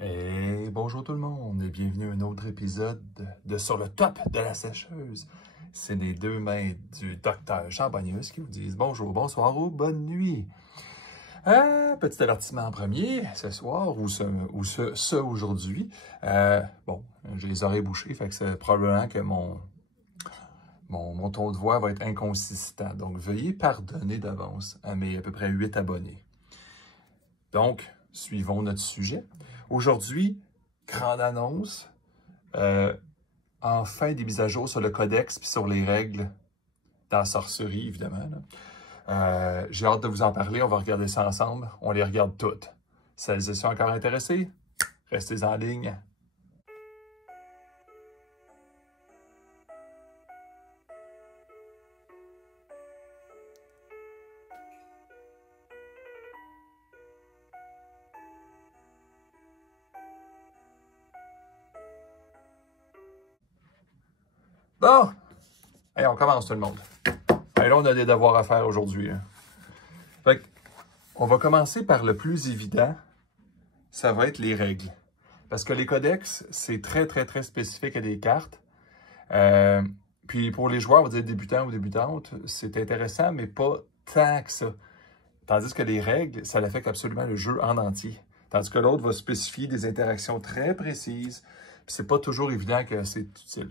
Et bonjour tout le monde et bienvenue à un autre épisode de Sur le top de la sécheuse. C'est les deux mains du docteur Chambonius qui vous disent bonjour, bonsoir ou bonne nuit. Petit avertissement en premier, ce soir ou ce aujourd'hui. Bon, j'ai les oreilles bouchées, fait que c'est probablement que mon ton de voix va être inconsistant. Donc, veuillez pardonner d'avance à mes à peu près 8 abonnés. Donc, suivons notre sujet. Aujourd'hui, grande annonce, enfin des mises à jour sur le codex puis sur les règles dans la sorcerie, évidemment. J'ai hâte de vous en parler, on va regarder ça ensemble. On les regarde toutes. Celles et ceux encore intéressés, restez en ligne. Bon, allez, on commence tout le monde. Et là, on a des devoirs à faire aujourd'hui. Fait que, on va commencer par le plus évident, ça va être les règles. Parce que les codex, c'est très, très, très spécifique à des cartes. Puis pour les joueurs, on va dire débutants ou débutantes, c'est intéressant, mais pas tant que ça. Tandis que les règles, ça affecte absolument le jeu en entier. Tandis que l'autre va spécifier des interactions très précises. Puis c'est pas toujours évident que c'est utile.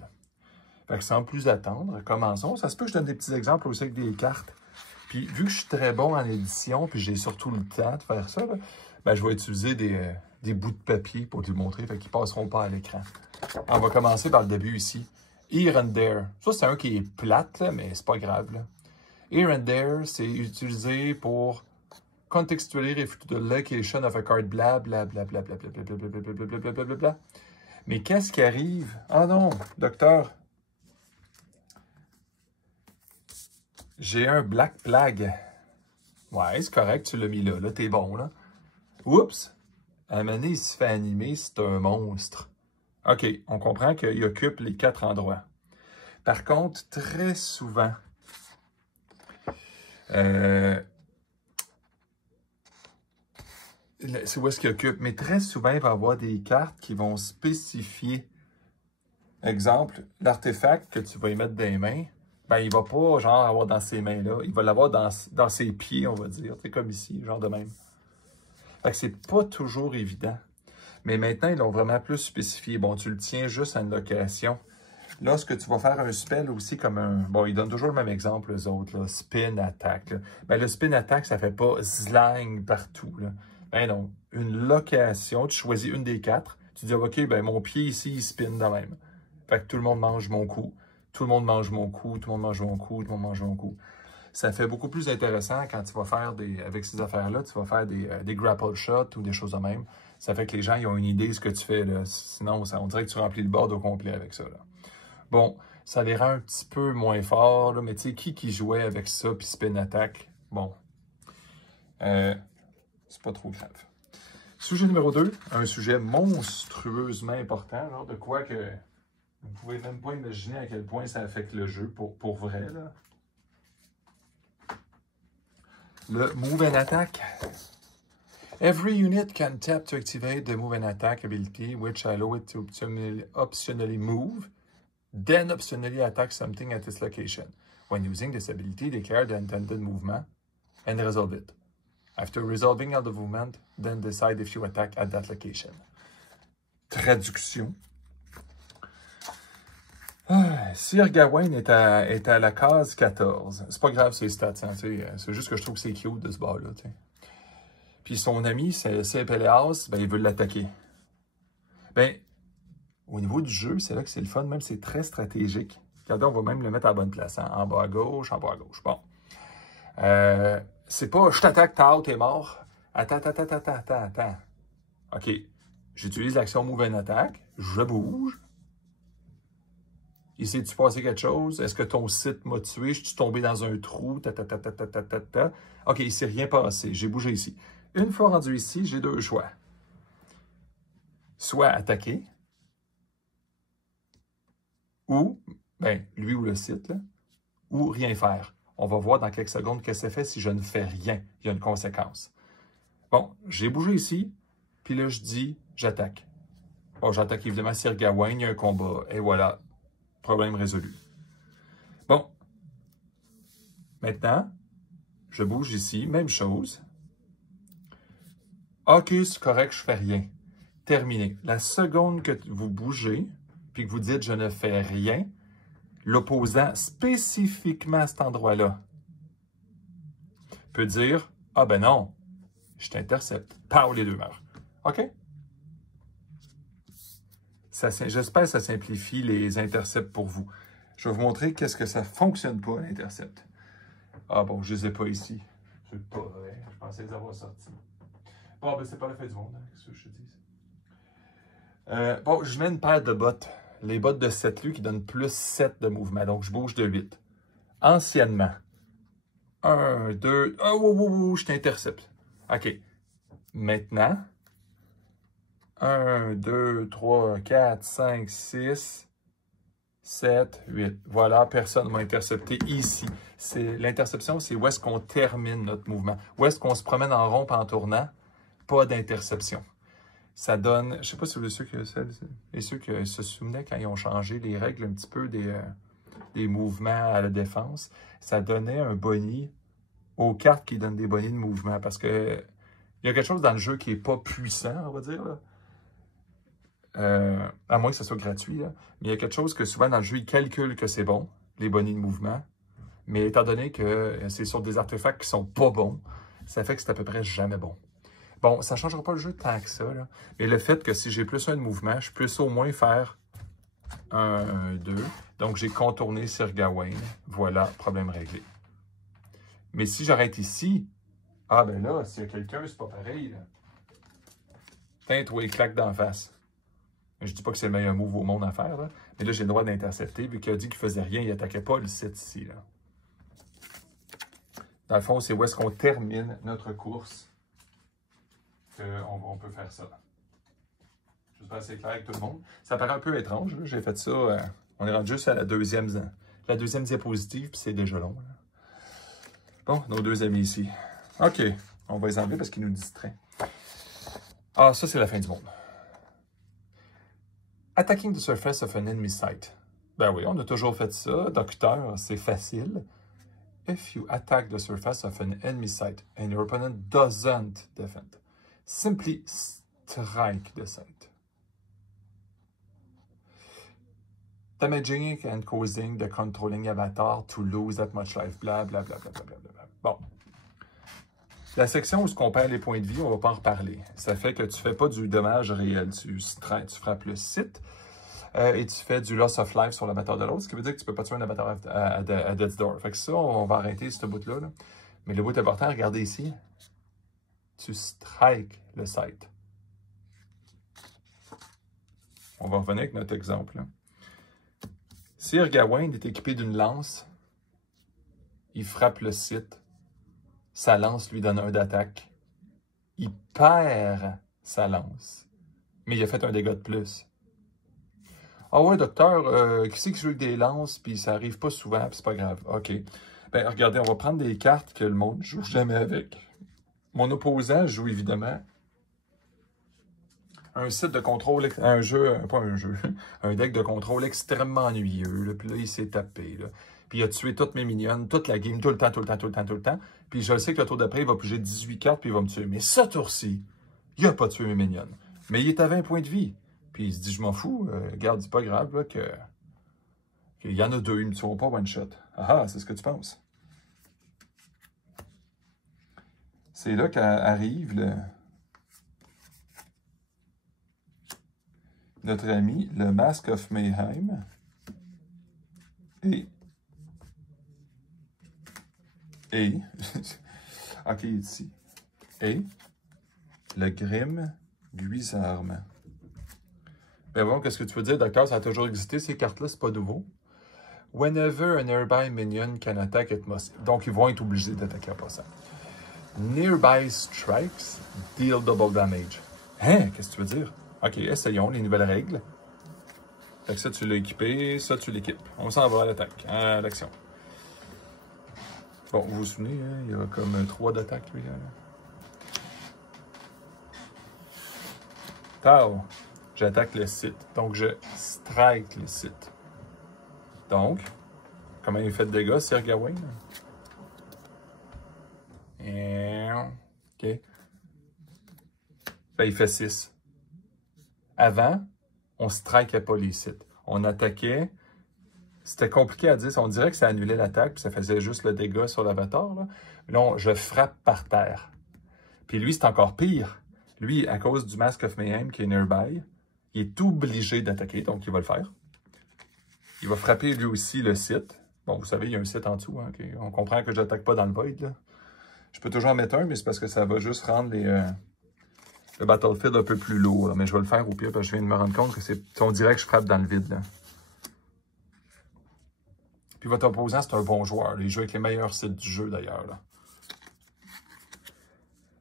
Fait que sans plus attendre, commençons. Ça se peut que je donne des petits exemples aussi avec des cartes. Puis vu que je suis très bon en édition, puis j'ai surtout le temps de faire ça, là, ben, je vais utiliser des bouts de papier pour te le montrer, fait qu'ils ne passeront pas à l'écran. On va commencer par le début ici. Here and There. Ça, c'est un qui est plate, là, mais c'est pas grave. Là. Here and There, c'est utilisé pour contextualiser the location of a card, bla bla bla bla bla bla bla bla bla bla bla bla bla bla bla. Mais qu'est-ce qui arrive? Ah non, docteur. J'ai un Black Plague. Ouais, c'est correct, tu l'as mis là. Là, t'es bon, là. Oups! À un moment donné, il se fait animer, c'est un monstre. OK, on comprend qu'il occupe les 4 endroits. Par contre, très souvent, c'est où est-ce qu'il occupe, mais très souvent, il va y avoir des cartes qui vont spécifier. Exemple, l'artefact que tu vas y mettre dans les mains, ben, il ne va pas, genre, avoir dans ses mains-là. Il va l'avoir dans ses pieds, on va dire. C'est comme ici, genre de même. Fait que c'est pas toujours évident. Mais maintenant, ils l'ont vraiment plus spécifié. Bon, tu le tiens juste à une location. Lorsque tu vas faire un spell aussi comme un... Bon, ils donnent toujours le même exemple, les autres, là. Spin attack. Là. Ben, le spin attack, ça fait pas zlang partout. Là. Ben non. Une location, tu choisis une des 4. Tu dis, OK, ben mon pied ici, il spin de même. Fait que tout le monde mange mon coup. Tout le monde mange mon coup. Tout le monde mange mon coup. Tout le monde mange mon coup. Ça fait beaucoup plus intéressant quand tu vas faire avec ces affaires-là, tu vas faire des grapple shots ou des choses de même. Ça fait que les gens ils ont une idée de ce que tu fais. Là. Sinon, on dirait que tu remplis le board au complet avec ça. Là. Bon, ça les rend un petit peu moins forts, là, mais tu sais, qui jouait avec ça, puis spin attack, bon, c'est pas trop grave. Sujet numéro 2, un sujet monstrueusement important, genre de quoi que vous ne pouvez même pas imaginer à quel point ça affecte le jeu pour vrai, là. Le Move and Attack. Every unit can tap to activate the Move and Attack ability, which allow it to optionally move, then optionally attack something at its location. When using this ability, declare the intended movement and resolve it. After resolving all the movement, then decide if you attack at that location. Traduction. Sir Gawain est à la case 14. C'est pas grave ses stats, hein, c'est juste que je trouve que c'est cute de ce bord-là. Puis son ami, c'est Peleas, ben, il veut l'attaquer. Ben, au niveau du jeu, c'est là que c'est le fun, même c'est très stratégique. Regardez, on va même le mettre à la bonne place, hein, en bas à gauche, en bas à gauche. Bon. C'est pas je t'attaque, t'es mort. Attends. OK. J'utilise l'action Move and Attack, je bouge. Il s'est-tu passé quelque chose? Est-ce que ton site m'a tué? Je suis tombé dans un trou? OK, il ne s'est rien passé. J'ai bougé ici. Une fois rendu ici, j'ai 2 choix. Soit attaquer, ou, ben, lui ou le site, là, ou rien faire. On va voir dans quelques secondes que ça fait si je ne fais rien. Il y a une conséquence. Bon, j'ai bougé ici, puis là, je dis j'attaque. Bon, j'attaque évidemment Sir Gawain, il y a un combat, et voilà, problème résolu. Bon, maintenant, je bouge ici, même chose. OK, c'est correct, je fais rien. Terminé. La seconde que vous bougez, puis que vous dites « je ne fais rien », l'opposant spécifiquement à cet endroit-là peut dire « ah ben non, je t'intercepte ». Pow, les deux meurent. OK? J'espère que ça simplifie les intercepts pour vous. Je vais vous montrer qu'est-ce que ça ne fonctionne pas, l'intercept. Ah bon, je ne les ai pas ici. C'est pas vrai. Je pensais les avoir sortis. Bon, ben c'est pas la fin du monde, hein, qu'est-ce que je te dis. Bon, je mets une paire de bottes. Les bottes de 7 lieux qui donnent plus 7 de mouvement. Donc, je bouge de 8. Anciennement. 1, 2... Oh, je t'intercepte. OK. Maintenant, 1, 2, 3, 4, 5, 6, 7, 8. Voilà, personne ne m'a intercepté ici. L'interception, c'est où est-ce qu'on termine notre mouvement. Où est-ce qu'on se promène en rond en tournant. Pas d'interception. Ça donne, je ne sais pas si vous ceux qui se souvenaient quand ils ont changé les règles un petit peu des mouvements à la défense, ça donnait un boni aux cartes qui donnent des bonis de mouvement. Parce que il y a quelque chose dans le jeu qui n'est pas puissant, on va dire. Là. À moins que ce soit gratuit. Là. Mais il y a quelque chose que souvent dans le jeu, il calcule que c'est bon, les bonis de mouvement. Mais étant donné que c'est sur des artefacts qui sont pas bons, ça fait que c'est à peu près jamais bon. Bon, ça ne changera pas le jeu tant que ça, là. Mais le fait que si j'ai plus un de mouvement, je puisse au moins faire 1, 2. Donc, j'ai contourné Sir Gawain. Voilà, problème réglé. Mais si j'arrête ici, ah ben là, s'il y a quelqu'un, c'est pas pareil. Là. Teinte ou il claque d'en face. Je dis pas que c'est le meilleur move au monde à faire, là. Mais là, j'ai le droit d'intercepter. Vu qu'il a dit qu'il faisait rien, il n'attaquait pas le site ici. Là. Dans le fond, c'est où est-ce qu'on termine notre course. On peut faire ça. J'espère que c'est clair avec tout le monde. Ça paraît un peu étrange. J'ai fait ça. On est rendu juste à la deuxième diapositive, puis c'est déjà long. Là. Bon, nos deux amis ici. OK. On va les enlever parce qu'ils nous distraient. Ah, ça, c'est la fin du monde. Attacking the surface of an enemy site. Ben oui, on a toujours fait ça. Docteur, c'est facile. If you attack the surface of an enemy site and your opponent doesn't defend, simply strike the site. Damaging and causing the controlling avatar to lose that much life. Bla, bla, bla, bla, bla, bla, bla. Bon. La section où on perd les points de vie, on ne va pas en reparler. Ça fait que tu ne fais pas du dommage réel. Tu frappes le site et tu fais du loss of life sur l'avatar de l'autre, ce qui veut dire que tu ne peux pas tuer un avatar à death's door. Fait que ça, on va arrêter ce bout-là. Là. Mais le bout important, regardez ici. Tu strikes le site. On va revenir avec notre exemple. Là. Sir Gawain est équipé d'une lance. Il frappe le site. Sa lance lui donne 1 d'attaque. Il perd sa lance. Mais il a fait un dégât de plus. Ah ouais, docteur, qui c'est qui joue avec des lances, puis ça arrive pas souvent, puis c'est pas grave. OK. Ben, regardez, on va prendre des cartes que le monde ne joue jamais avec. Mon opposant joue évidemment un site de contrôle, un deck de contrôle extrêmement ennuyeux. Là, puis là, il s'est tapé. Là. Puis il a tué toutes mes mignonnes, toute la game, tout le temps. Puis je sais que le tour d'après, il va piger 18 cartes, puis il va me tuer. Mais ce tour-ci, il n'a pas tué mes mignonnes. Mais il est à 20 points de vie. Puis il se dit, je m'en fous, regarde, c'est pas grave, là, qu'il y en a 2, ils ne me tueront pas one shot. Ah, c'est ce que tu penses. C'est là qu'arrive notre ami, le Mask of Mayhem. OK, ici. Et le Grim Guisarme. Ben bon, qu'est-ce que tu veux dire, docteur? Ça a toujours existé, ces cartes-là, c'est pas nouveau. Whenever a nearby minion can attack, it must. Donc, ils vont être obligés d'attaquer en passant. Nearby strikes deal double damage. Hein? Qu'est-ce que tu veux dire? OK, essayons les nouvelles règles. Fait que ça, tu l'as équipé, ça, tu l'équipes. On s'en va à l'attaque, à l'action. Bon, vous vous souvenez, hein, il y a comme 3 d'attaque, lui. Tao, j'attaque le site. Donc, je strike le site. Donc, comment il fait de dégâts, Sir Gawain? OK. Ben, il fait 6. Avant, on strikeait pas les sites. On attaquait. C'était compliqué à dire. On dirait que ça annulait l'attaque, puis ça faisait juste le dégât sur l'avatar. Là, je frappe par terre. Puis lui, c'est encore pire. Lui, à cause du Mask of Mayhem qui est nearby, il est obligé d'attaquer, donc il va le faire. Il va frapper lui aussi le site. Bon, vous savez, il y a un site en dessous. Hein, okay. On comprend que je n'attaque pas dans le void. Là. Je peux toujours en mettre un, mais c'est parce que ça va juste rendre le battlefield un peu plus lourd. Là. Mais je vais le faire au pire, parce que je viens de me rendre compte que c'est. On dirait que je frappe dans le vide. Là. Puis votre opposant, c'est un bon joueur. Il joue avec les meilleurs sites du jeu, d'ailleurs.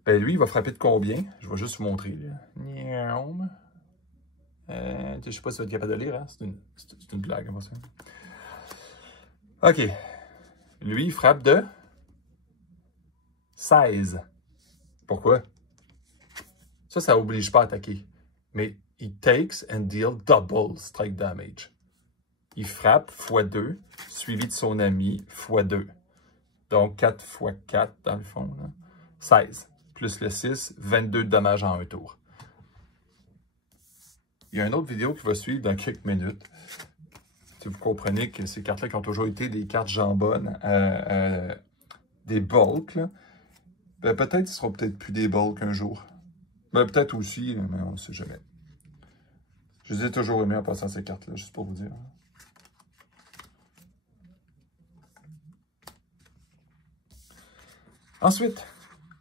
Ben lui, il va frapper de combien? Je vais juste vous montrer. Je sais pas si vous êtes capable de lire. Hein? C'est une blague. Hein, ça. OK. Lui, il frappe de 16. Pourquoi? Ça n'oblige pas à attaquer. Mais il takes and deal double strike damage. Il frappe x2, suivi de son ami x2. Donc 4 x 4 dans le fond. Là. 16. Plus le 6, 22 de dommages en un tour. Il y a une autre vidéo qui va suivre dans quelques minutes. Si vous comprenez que ces cartes-là qui ont toujours été des cartes jambonnes, des bulks, ben peut-être ce sera peut-être plus des bulks un jour. Ben peut-être aussi, mais on ne sait jamais. Je les ai toujours aimés en passant ces cartes-là, juste pour vous dire. Ensuite,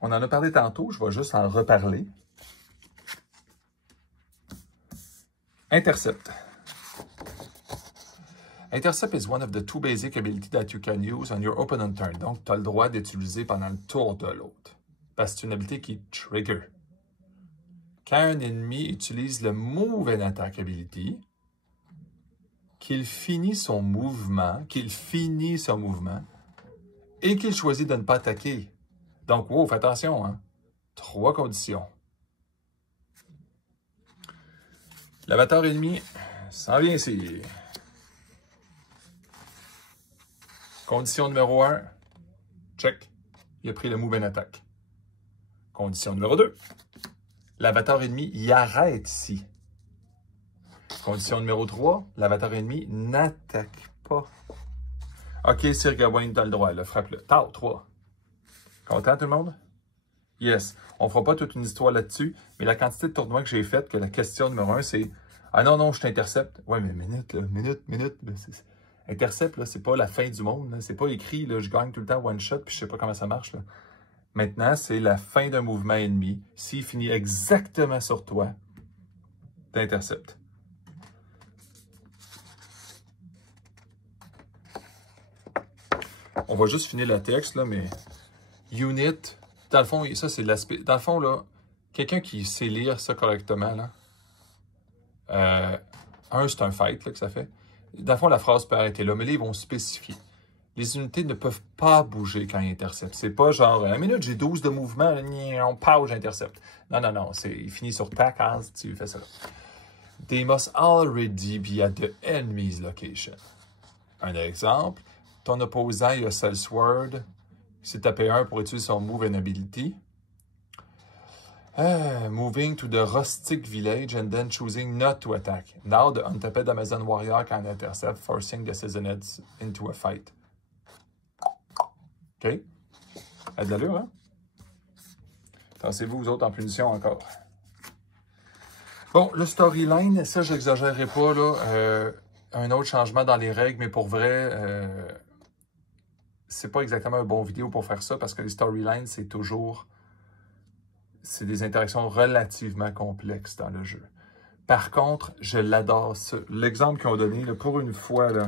on en a parlé tantôt, je vais juste en reparler. Intercept. Intercept is one of the two basic abilities that you can use on your opponent turn. Donc, tu as le droit d'utiliser pendant le tour de l'autre. Parce que c'est une habilité qui trigger. Quand un ennemi utilise le Move and Attack ability, qu'il finit son mouvement, et qu'il choisit de ne pas attaquer. Donc, wow, fais attention, hein. 3 conditions. L'avatar ennemi s'en vient ici. Condition numéro 1, check. Il a pris le Move and Attack. Condition numéro 2, l'avatar ennemi y arrête ici. Condition numéro 3, l'avatar ennemi n'attaque pas. OK, Sir Gawain, t'as le droit, là, frappe-le. Tao, 3. Content tout le monde? Yes. On ne fera pas toute une histoire là-dessus, mais la quantité de tournois que j'ai fait, que la question numéro 1, c'est « Ah non, je t'intercepte. » Ouais, mais minute. Intercept, là, c'est pas la fin du monde. C'est pas écrit, là, je gagne tout le temps one shot, puis je sais pas comment ça marche. Là. Maintenant, c'est la fin d'un mouvement ennemi. S'il finit exactement sur toi, t'interceptes. On va juste finir le texte, là, mais unit, dans le fond, ça c'est l'aspect. Dans le fond, là, quelqu'un qui sait lire ça correctement, là, c'est un fight là, que ça fait. Dans le fond, la phrase peut arrêter là, mais là, ils vont spécifier. Les unités ne peuvent pas bouger quand ils interceptent. C'est pas genre, une minute, j'ai 12 de mouvement, on pause, j'intercepte. Non. Il finit sur ta case, tu fais ça. They must already be at the enemy's location. Un exemple, ton opposant, il a Sellsword, il s'est tapé 1 pour utiliser son move and ability. Moving to the rustic village and then choosing not to attack. Now the untapped Amazon warrior can intercept, forcing the seasoneds into a fight. OK? A de l'allure, hein? Pensez-vous, vous autres, en punition encore. Bon, le storyline, ça, je n'exagérerai pas, là. Un autre changement dans les règles, mais pour vrai, c'est pas exactement un bon vidéo pour faire ça, parce que les storylines, c'est des interactions relativement complexes dans le jeu. Par contre, je l'adore. L'exemple qu'ils ont donné, là, pour une fois, là,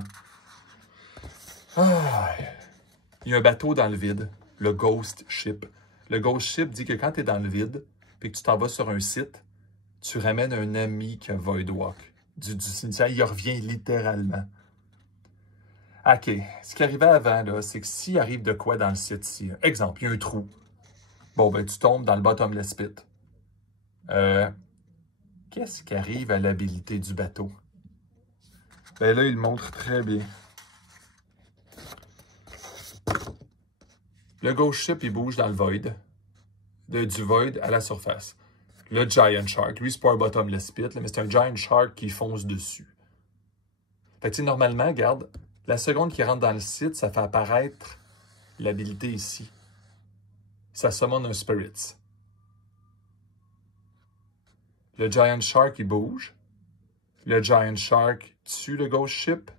il y a un bateau dans le vide, le Ghost Ship. Le Ghost Ship dit que quand tu es dans le vide, puis que tu t'en vas sur un site, tu ramènes un ami qui a Voidwalk. Du cimetière, il revient littéralement. OK. Ce qui arrivait avant, c'est que s'il arrive de quoi dans le site ici, exemple, il y a un trou. Bon, ben, tu tombes dans le bottomless pit. qu'est-ce qui arrive à l'habilité du bateau? Ben là, il montre très bien. Le Ghost Ship, il bouge dans le void. Du void à la surface. Le Giant Shark, lui, c'est pas un bottomless pit, là, mais c'est un Giant Shark qui fonce dessus. Fait que, normalement, regarde, la seconde qui rentre dans le site, ça fait apparaître l'habilité ici. Ça summon un Spirits. Le Giant Shark, il bouge. Le Giant Shark tue le Ghost Ship.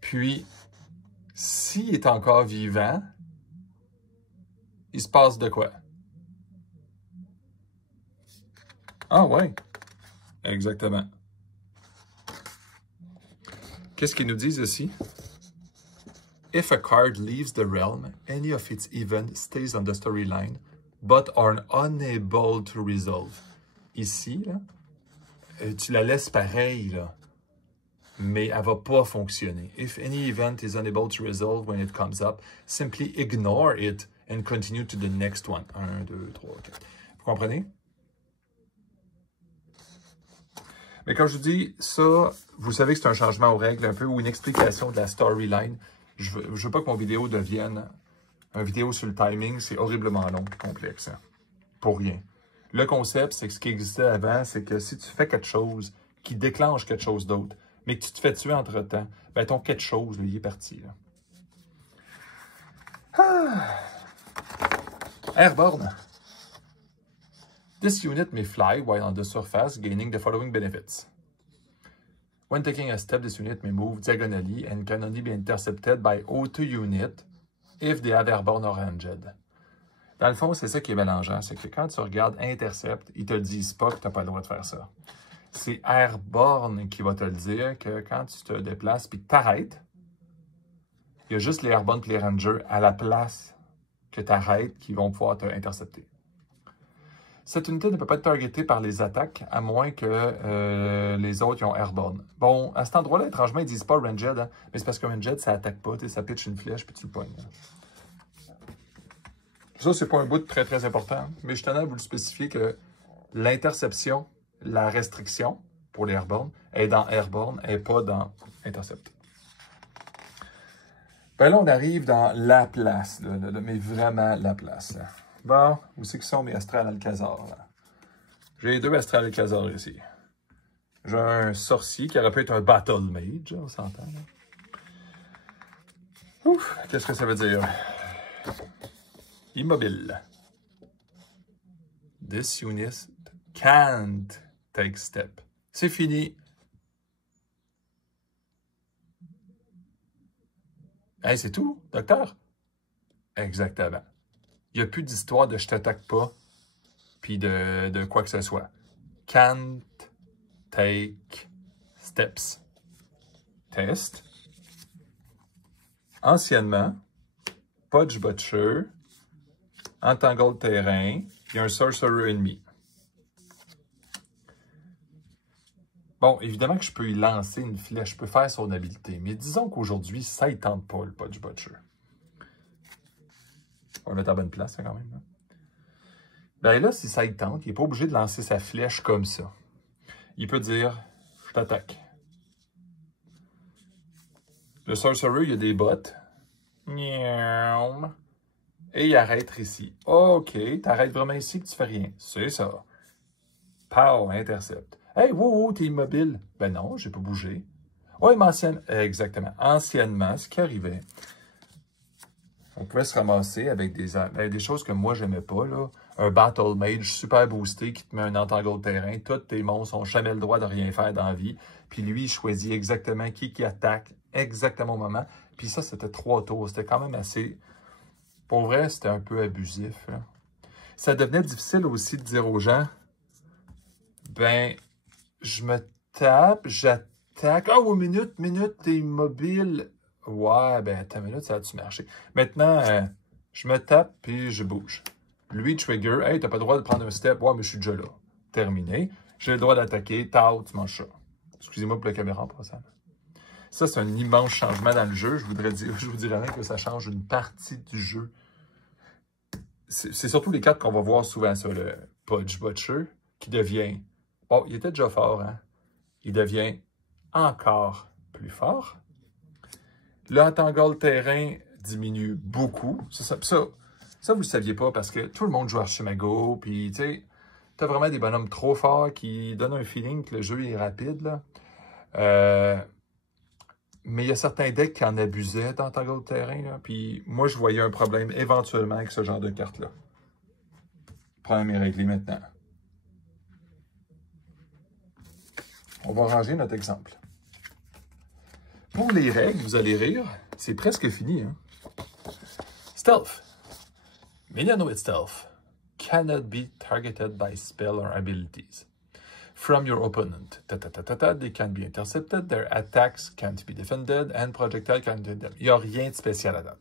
Puis, s'il est encore vivant, il se passe de quoi? Ah ouais, exactement. Qu'est-ce qu'ils nous disent ici? If a card leaves the realm, any of its events stays on the storyline, but are unable to resolve. Ici, là, tu la laisses pareil, là, mais elle ne va pas fonctionner. If any event is unable to resolve when it comes up, simply ignore it and continue to the next one. 1, 2, 3, 4. Vous comprenez? Mais quand je vous dis ça, vous savez que c'est un changement aux règles un peu ou une explication de la storyline. Je veux pas que mon vidéo devienne une vidéo sur le timing. C'est horriblement long, complexe. Hein? Pour rien. Le concept, c'est que ce qui existait avant, c'est que si tu fais quelque chose qui déclenche quelque chose d'autre, mais que tu te fais tuer entre-temps, ben ton quelque chose, là, il est parti. Là. Ah. Airborne. This unit may fly while on the surface, gaining the following benefits. When taking a step, this unit may move diagonally and can only be intercepted by O2 unit if they have airborne or ranged. Dans le fond, c'est ça qui est mélangeant. C'est que quand tu regardes Intercept, ils te disent pas que tu n'as pas le droit de faire ça. C'est Airborne qui va te le dire que quand tu te déplaces et que tu t'arrêtes, il y a juste les Airborne et les Rangers à la place que tu arrêtes qui vont pouvoir te intercepter. Cette unité ne peut pas être targetée par les attaques, à moins que les autres ont Airborne. Bon, à cet endroit-là, étrangement, ils ne disent pas Ranged, hein, mais c'est parce que Ranged, ça attaque pas, ça pitch une flèche puis tu le pognes. Ça, c'est pas un bout très, très important, mais je tenais à vous le spécifier que l'interception, la restriction pour les Airborne, est dans Airborne et pas dans Intercept. Ben là, on arrive dans la place, là, mais vraiment la place. Là. Bon, où c'est que sont mes Astral Alcazar? J'ai 2 Astral Alcazar ici. J'ai un sorcier qui aurait pu être un Battle Mage, on s'entend. Ouf, qu'est-ce que ça veut dire? Immobile. This unit can't take step. C'est fini. Hey, c'est tout, docteur? Exactement. Il n'y a plus d'histoire de je t'attaque pas, puis de quoi que ce soit. Can't take steps. Test. Anciennement, Pudge Butcher, Entangled Terrain, il y a un Sorcerer ennemi. Bon, évidemment que je peux y lancer une flèche, je peux faire son habilité, mais disons qu'aujourd'hui, ça ne tente pas, le Pudge Butcher. On va le mettre à bonne place, hein, quand même. Hein. Ben là, si ça y tente, il n'est pas obligé de lancer sa flèche comme ça. Il peut dire, je t'attaque. Le Sorcerer, il y a des bottes. Et il arrête ici. OK, tu arrêtes vraiment ici et tu fais rien. C'est ça. Pow, intercept. Hey, wow, t'es immobile. Ben non, j'ai pas bougé. Oui, mais exactement. Anciennement, ce qui arrivait, on pouvait se ramasser avec des choses que moi, j'aimais pas. Là. Un Battle Mage super boosté qui te met un entangle de terrain. Tous tes monstres n'ont jamais le droit de rien faire dans la vie. Puis lui, il choisit exactement qui attaque, exactement au moment. Puis ça, c'était 3 tours. C'était quand même assez... Pour vrai, c'était un peu abusif. Là. Ça devenait difficile aussi de dire aux gens, ben, je me tape, j'attaque. Ah, oh, minute, t'es immobile. Ouais, ben, attends une minute, ça a-tu marché? Maintenant, je me tape, puis je bouge. Lui, trigger, hey, t'as pas le droit de prendre un step. Ouais, mais je suis déjà là. Terminé. J'ai le droit d'attaquer. Tao, tu manges ça. Excusez-moi pour la caméra en passant. Ça, c'est un immense changement dans le jeu. Je vous dirais même que ça change une partie du jeu. C'est surtout les cartes qu'on va voir souvent, ça. Pudge Butcher, qui devient, bon, il était déjà fort, hein? Il devient encore plus fort. Le Entangle terrain diminue beaucoup. Ça, vous ne le saviez pas parce que tout le monde joue Archimago, puis tu sais, t'as vraiment des bonhommes trop forts qui donnent un feeling que le jeu est rapide, là. Mais il y a certains decks qui en abusaient d'Entangle terrain, là, puis moi, je voyais un problème éventuellement avec ce genre de carte-là. Le problème est réglé maintenant. On va ranger notre exemple. Pour les règles, vous allez rire, c'est presque fini. Hein? Stealth. Minion with stealth cannot be targeted by spell or abilities from your opponent. They can be intercepted, their attacks can't be defended, and projectile can't hit them. Il n'y a rien de spécial à date.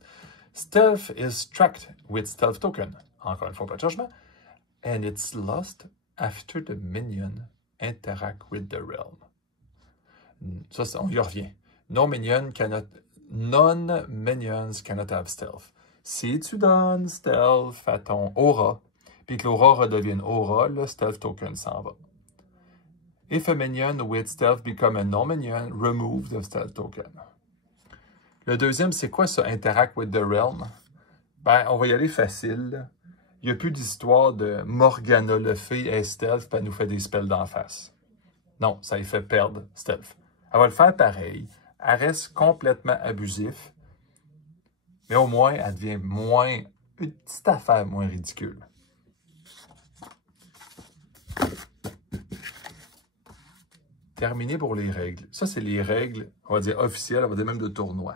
Stealth is tracked with stealth token. Encore une fois, pas de changement. And it's lost after the minion interact with the realm. Ça, on y revient. Non-minions cannot have stealth. Si tu donnes stealth à ton aura, puis que l'aura redevient une aura, le stealth token s'en va. If a minion with stealth become a non-minion, remove the stealth token. Le deuxième, c'est quoi ça, interact with the realm? Ben, on va y aller facile. Il n'y a plus d'histoire de Morgana le fée est stealth, puis elle nous fait des spells d'en face. Non, ça lui fait perdre stealth. Elle va le faire pareil. Elle reste complètement abusif. Mais au moins, elle devient moins... une petite affaire moins ridicule. Terminé pour les règles. Ça, c'est les règles, on va dire officielles, on va dire même de tournoi.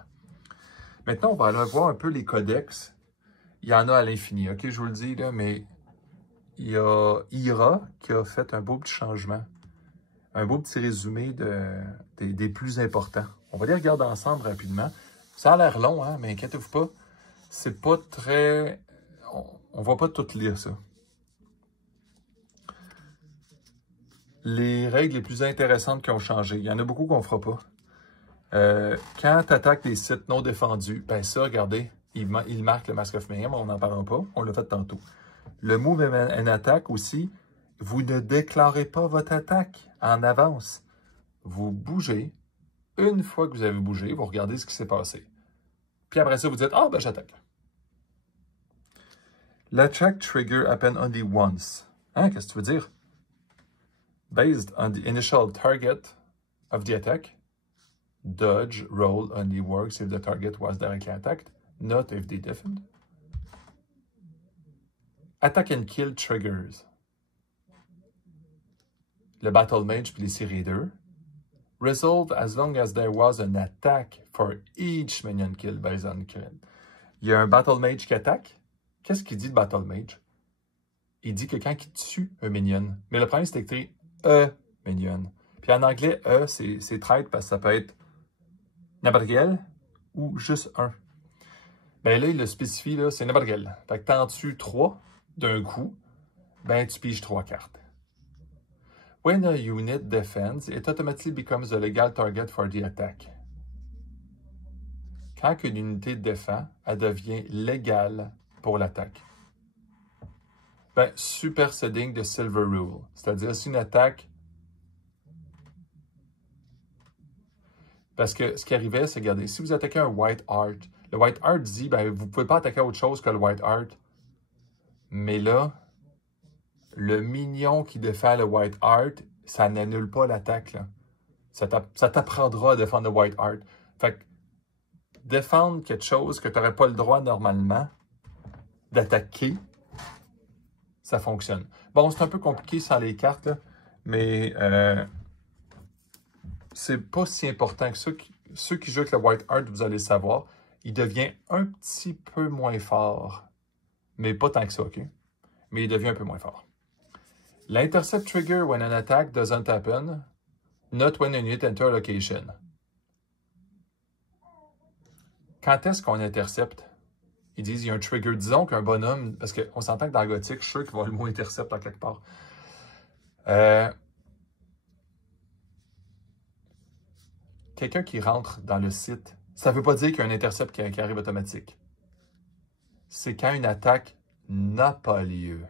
Maintenant, on va aller voir un peu les codex. Il y en a à l'infini, ok? Je vous le dis, là, mais il y a Ira qui a fait un beau petit changement. Un beau petit résumé des plus importants. On va les regarder ensemble rapidement. Ça a l'air long, hein, mais inquiétez-vous pas. C'est pas très... On va pas tout lire ça. Les règles les plus intéressantes qui ont changé. Il y en a beaucoup qu'on ne fera pas. Quand tu attaques des sites non défendus, ben ça, regardez, il marque le Mask of Mayhem, on n'en parlera pas, on l'a fait tantôt. Le move and attack aussi, vous ne déclarez pas votre attaque en avance. Vous bougez. Une fois que vous avez bougé, vous regardez ce qui s'est passé. Puis après ça, vous dites « Ah, ben j'attaque ». L'attack trigger happen only once. Hein, qu'est-ce que tu veux dire? Based on the initial target of the attack, dodge roll only works if the target was directly attacked, not if they defend. Attack and kill triggers. Le Battle Mage puis les Sea Raiders. Resolve as long as there was an attack for each minion killed based on kill. Il y a un Battle Mage qui attaque. Qu'est-ce qu'il dit le Battle Mage? Il dit que quand il tue un minion, mais le problème c'est écrit a minion. Puis en anglais, c'est traite parce que ça peut être n'importe quel ou juste un. Ben là, il le spécifie, là, c'est n'importe quel. Fait que t'en tues 3 d'un coup, ben tu piges 3 cartes. When a unit defends, it automatically becomes a legal target for the attack. Quand une unité défend, elle devient légale pour l'attaque. Ben, superseding the Silver Rule. C'est-à-dire, si une attaque... Parce que ce qui arrivait, c'est, regardez, si vous attaquez un White Art, le White Art dit, ben, vous ne pouvez pas attaquer autre chose que le White Art. Mais là, le minion qui défend le White Art, ça n'annule pas l'attaque. Ça t'apprendra à défendre le White Art. Fait que défendre quelque chose que tu n'aurais pas le droit normalement d'attaquer, ça fonctionne. Bon, c'est un peu compliqué sans les cartes, là, mais c'est pas si important que ça. Ceux qui jouent avec le White Art, vous allez le savoir, il devient un petit peu moins fort. Mais pas tant que ça, OK? Mais il devient un peu moins fort. L'intercept trigger when an attack doesn't happen, not when a unit enter a location. Quand est-ce qu'on intercepte? Ils disent qu'il y a un trigger. Disons qu'un bonhomme, parce qu'on s'entend que dans le gothique, je suis sûr qu'il va y avoir le mot intercept en quelque part. Quelqu'un qui rentre dans le site, ça ne veut pas dire qu'il y a un intercept qui arrive automatique. C'est quand une attaque n'a pas lieu.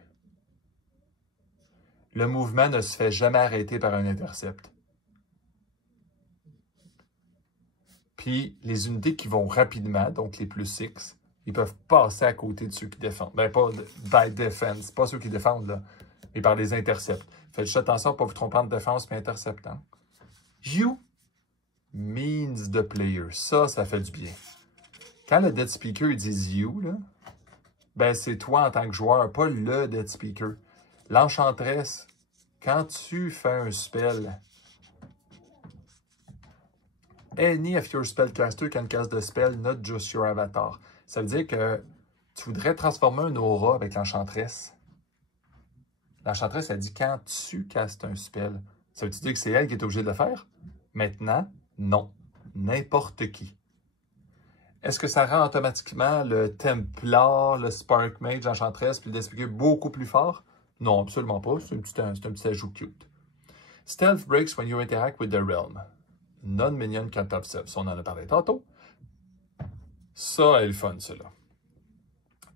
le mouvement ne se fait jamais arrêter par un intercept. Puis, les unités qui vont rapidement, donc les plus 6, ils peuvent passer à côté de ceux qui défendent. Ben, pas by defense, pas ceux qui défendent, là, mais par les intercepts. Faites juste attention à ne pas vous tromper entre défense et interceptant. You means the player. Ça fait du bien. Quand le dead speaker dit you, là, ben c'est toi en tant que joueur, pas le dead speaker. L'enchantresse, quand tu fais un spell, any of your spellcaster can cast the spell, not just your avatar. Ça veut dire que tu voudrais transformer un aura avec l'enchantresse. L'enchantresse, elle dit quand tu castes un spell. Ça veut dire que c'est elle qui est obligée de le faire? Maintenant, non. N'importe qui. Est-ce que ça rend automatiquement le Templar, le Spark Mage, l'Enchantress, puis le Death Speaker beaucoup plus fort? Non, absolument pas. C'est un petit ajout cute. Stealth breaks when you interact with the realm. Non-minion can't offset. Ça, on en a parlé tantôt. Ça est le fun, cela.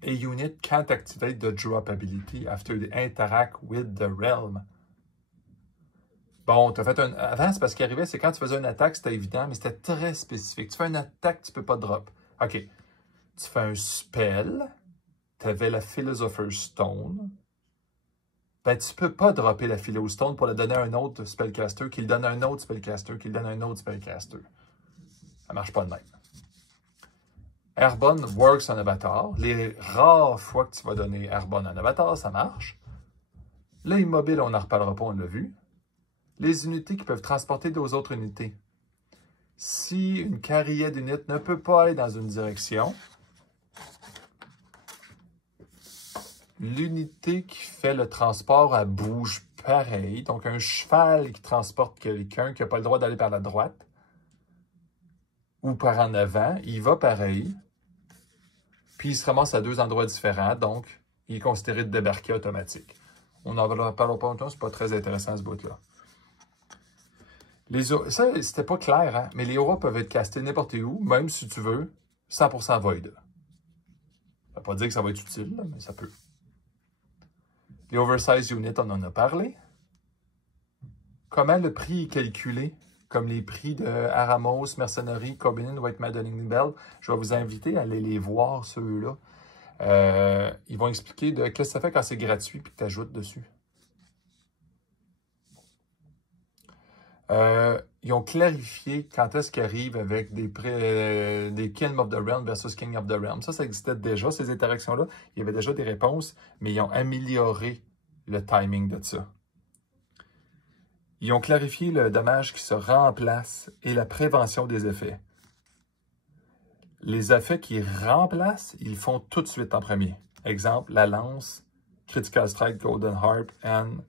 A unit can't activate the drop ability after they interact with the realm. Bon, tu as fait un... Avant, c'est parce qu'il arrivait, c'est quand tu faisais une attaque, c'était évident, mais c'était très spécifique. Tu fais une attaque, tu ne peux pas drop. OK. Tu fais un spell, tu avais la Philosopher's Stone. Ben, tu ne peux pas dropper la Philosopher's Stone pour la donner à un autre spellcaster, qui le donne à un autre spellcaster, qui le donne à un autre spellcaster. Ça ne marche pas de même. Airborne works en avatar. Les rares fois que tu vas donner Airborne en avatar, ça marche. Là, immobile, on n'en reparlera pas, on l'a vu. Les unités qui peuvent transporter deux autres unités. Si une carrière d'unité ne peut pas aller dans une direction, l'unité qui fait le transport, elle bouge pareil. Donc, un cheval qui transporte quelqu'un qui n'a pas le droit d'aller par la droite ou par en avant, il va pareil. Puis, il se ramasse à deux endroits différents. Donc, il est considéré de débarquer automatique. On n'en parlera pas longtemps, c'est pas très intéressant ce bout-là. Ça, c'était pas clair, hein? Mais les auras peuvent être castés n'importe où, même si tu veux, 100% void. Ça ne veut pas dire que ça va être utile, là, mais ça peut. Les oversized units, on en a parlé. Comment le prix est calculé? Comme les prix de Aramos, Mercenary, Covenant, White Maddening Bell. Je vais vous inviter à aller les voir, ceux-là. Ils vont expliquer de qu'est-ce que ça fait quand c'est gratuit et que tu ajoutes dessus. Ils ont clarifié quand est-ce qu'ils arrivent avec des King of the Realm versus King of the Realm. Ça existait déjà, ces interactions-là. Il y avait déjà des réponses, mais ils ont amélioré le timing de ça. Ils ont clarifié le dommage qui se remplace et la prévention des effets. Les effets qui remplacent, ils font tout de suite en premier. Exemple, la lance, Critical Strike, Golden Harp, and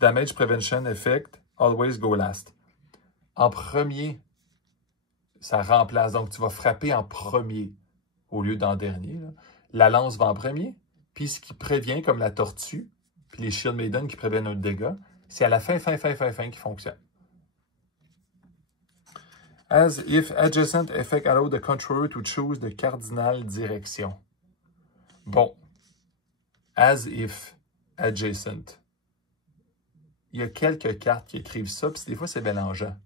Damage Prevention Effect, Always Go Last. En premier, ça remplace. Donc, tu vas frapper en premier au lieu d'en dernier. Là. La lance va en premier. Puis, ce qui prévient, comme la tortue, puis les Shield Maiden qui préviennent un dégât, c'est à la fin qui fonctionne. As if adjacent effect allow the controller to choose the cardinal direction. Bon. As if adjacent. Il y a quelques cartes qui écrivent ça, puis des fois, c'est mélangeant.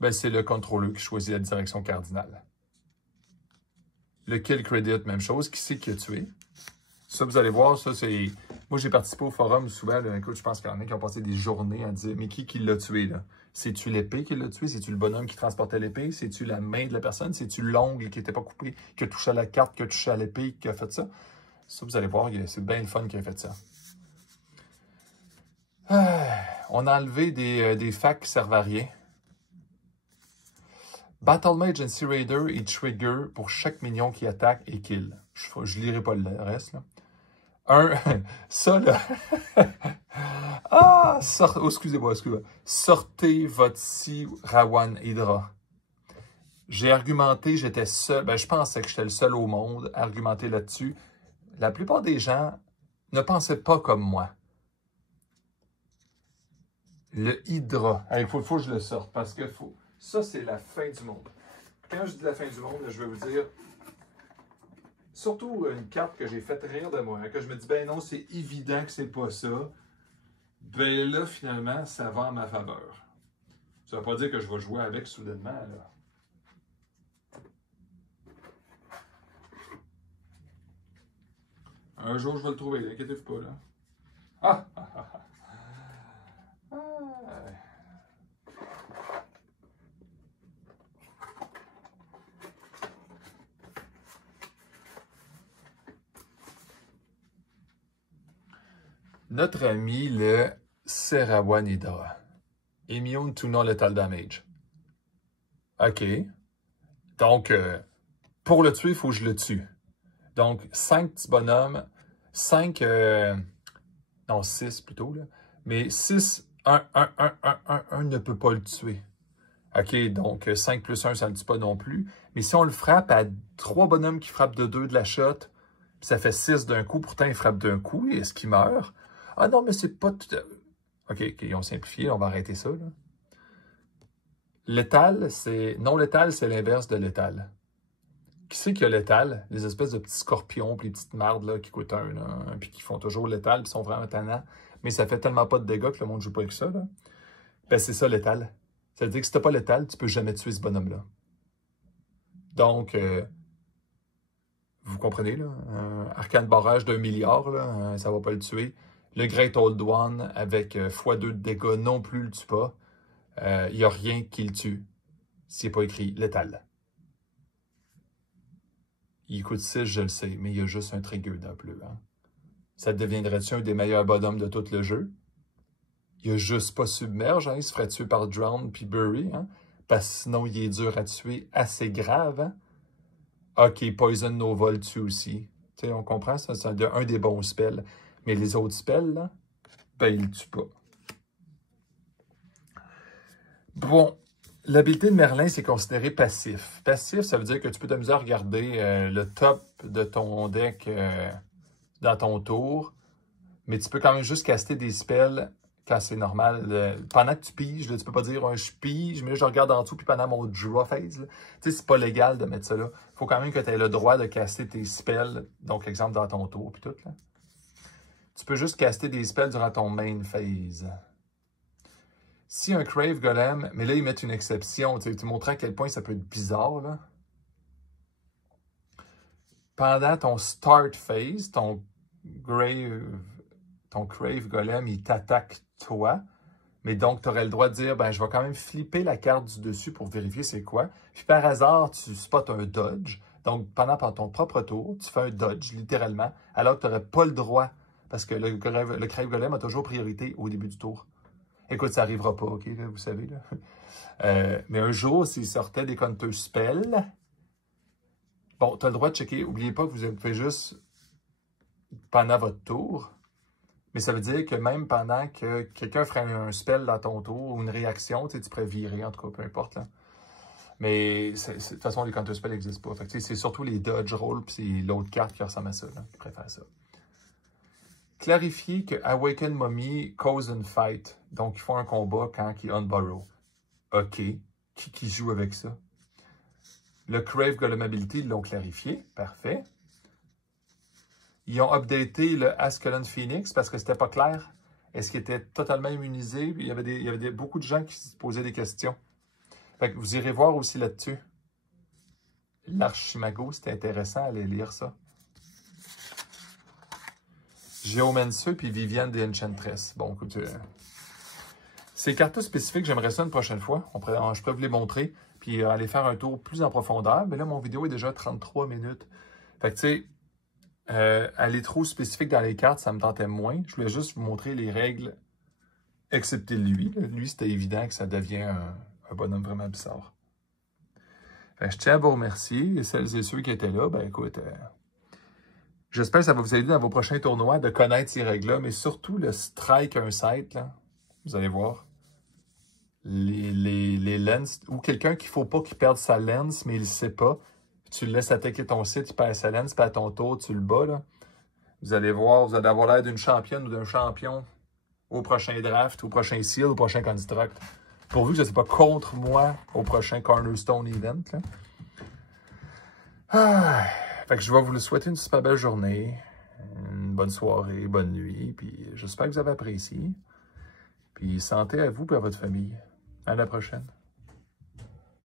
Ben, c'est le contrôleur qui choisit la direction cardinale. Le kill credit, même chose. Qui c'est qui a tué? Ça, vous allez voir, ça, c'est... Moi, j'ai participé au forum souvent. Là, écoute, je pense qu'il y en a qui ont passé des journées à dire, mais qui l'a tué, là? C'est-tu l'épée qui l'a tué? C'est-tu le bonhomme qui transportait l'épée? C'est-tu la main de la personne? C'est-tu l'ongle qui n'était pas coupé, qui a touché à la carte, qui a touché à l'épée, qui a fait ça? Ça, vous allez voir, c'est bien le fun qui a fait ça. On a enlevé des facts qui servent à rien. Battle Mage and Sea Raider et Trigger pour chaque minion qui attaque et kill. Je lirai pas le reste, là. Ça, là. Excusez-moi. Sortez votre Rawan Hydra. J'ai argumenté, j'étais seul. Ben, je pensais que j'étais le seul au monde à argumenter là-dessus. La plupart des gens ne pensaient pas comme moi. Le Hydra. Il faut que je le sorte parce que ça, c'est la fin du monde. Quand je dis la fin du monde, je vais vous dire, surtout une carte que j'ai fait rire de moi, hein, que je me dis, ben non, c'est évident que c'est pas ça. Ben là, finalement, ça va en ma faveur. Ça ne veut pas dire que je vais jouer avec soudainement, là. Un jour, je vais le trouver, inquiétez-vous pas, là. Ah! Ah, ah, ah. Ah. Notre ami, le Serawanidra. Immune to non-lethal damage. OK. Donc, pour le tuer, il faut que je le tue. Donc, 5 petits bonhommes, 5, non, 6 plutôt, là. Mais 6, 1 ne peut pas le tuer. OK, donc 5 plus 1, ça ne le tue pas non plus. Mais si on le frappe à 3 bonhommes qui frappent de 2 de la shot, ça fait 6 d'un coup, pourtant il frappe d'un coup, et est-ce qu'il meurt? Ah non, mais c'est pas tout à... OK, ils ont simplifié, on va arrêter ça, là. Létal, c'est... Non létal, c'est l'inverse de létal. Qui c'est qui a létal? Les espèces de petits scorpions puis les petites mardes là, qui coûtent puis qui font toujours létal puis sont vraiment tannants. Mais ça fait tellement pas de dégâts que le monde ne joue pas avec ça. Là. Ben c'est ça, létal. Ça veut dire que si t'as pas létal, tu peux jamais tuer ce bonhomme-là. Donc, vous comprenez, là? Arcane barrage d'1 milliard, là, ça va pas le tuer. Le Great Old One, avec x2 de dégâts, non plus le tue pas. Il n'y a rien qui le tue s'il n'est pas écrit létal. Il coûte 6, je le sais, mais il y a juste un trigger d'un bleu. Hein? Ça deviendrait-tu un des meilleurs bonhommes de tout le jeu? Il a juste pas submerge, hein? Il se ferait tuer par Drown puis Bury, hein? Parce que sinon il est dur à tuer, assez grave. Hein? OK, Poison Nova le tue aussi. T'sais, on comprend, ça, c'est un des bons spells. Mais les autres spells, là, ben ils le tuent pas. Bon. L'habileté de Merlin, c'est considéré passif. Passif, ça veut dire que tu peux t'amuser à regarder le top de ton deck dans ton tour, mais tu peux quand même juste caster des spells quand c'est normal. Pendant que tu piges, là, tu peux pas dire je pige, mais là, je regarde en dessous, puis pendant mon draw phase, tu sais, c'est pas légal de mettre ça là. Il faut quand même que tu aies le droit de caster tes spells, donc exemple dans ton tour, puis tout. Là. Tu peux juste caster des spells durant ton main phase. Si un Crave Golem, mais là, ils mettent une exception. Tu montres à quel point ça peut être bizarre. Là. Pendant ton start phase, ton Crave Golem, il t'attaque toi. Mais donc, tu aurais le droit de dire, ben, je vais quand même flipper la carte du dessus pour vérifier c'est quoi. Puis par hasard, tu spots un dodge. Donc, pendant ton propre tour, tu fais un dodge, littéralement, alors que tu n'aurais pas le droit. Parce que le Crave Golem a toujours priorité au début du tour. Écoute, ça n'arrivera pas, OK, là, vous savez. Là. Mais un jour, s'il sortait des counter spells, bon, tu as le droit de checker. N'oubliez pas que vous faites juste pendant votre tour. Mais ça veut dire que même pendant que quelqu'un ferait un spell dans ton tour ou une réaction, tu pourrais virer, en tout cas, peu importe. Là. Mais de toute façon, les counter spells n'existent pas. C'est surtout les dodge rolls puis c'est l'autre carte qui ressemble à ça, là, qui préfère ça. Clarifier que Awaken Mummy cause une fight. Donc, ils font un combat quand ils unburrow. OK. Qui joue avec ça? Le Crave Golem Ability, ils l'ont clarifié. Parfait. Ils ont updaté le Ascalon Phoenix parce que c'était pas clair. Est-ce qu'il était totalement immunisé? Il y avait beaucoup de gens qui se posaient des questions. Fait que vous irez voir aussi là-dessus. L'Archimago, c'était intéressant, allez lire ça. Géomancer puis Viviane des Enchantress. Bon, écoute, ces cartes spécifiques, j'aimerais ça une prochaine fois. Je pourrais vous les montrer, puis aller faire un tour plus en profondeur. Mais là, mon vidéo est déjà 33 minutes. Fait que, tu sais, aller trop spécifique dans les cartes, ça me tentait moins. Je voulais juste vous montrer les règles, excepté lui. Lui, c'était évident que ça devient un bonhomme vraiment bizarre. Fait que je tiens à vous remercier. Et celles et ceux qui étaient là, ben écoute... J'espère que ça va vous aider dans vos prochains tournois de connaître ces règles-là, mais surtout le strike un set, là, vous allez voir. Les lens, ou quelqu'un qu'il ne faut pas qu'il perde sa lens, mais il ne sait pas. Tu le laisses attaquer ton site, il perd sa lens, puis à ton tour, tu le bats. Là. Vous allez voir, vous allez avoir l'air d'une championne ou d'un champion au prochain draft, au prochain seal, au prochain construct. Pourvu que ce n'est pas contre moi au prochain Cornerstone Event. Là. Ah. Fait que je vais vous souhaiter une super belle journée, une bonne soirée, bonne nuit, puis j'espère que vous avez apprécié. Puis santé à vous et à votre famille. À la prochaine.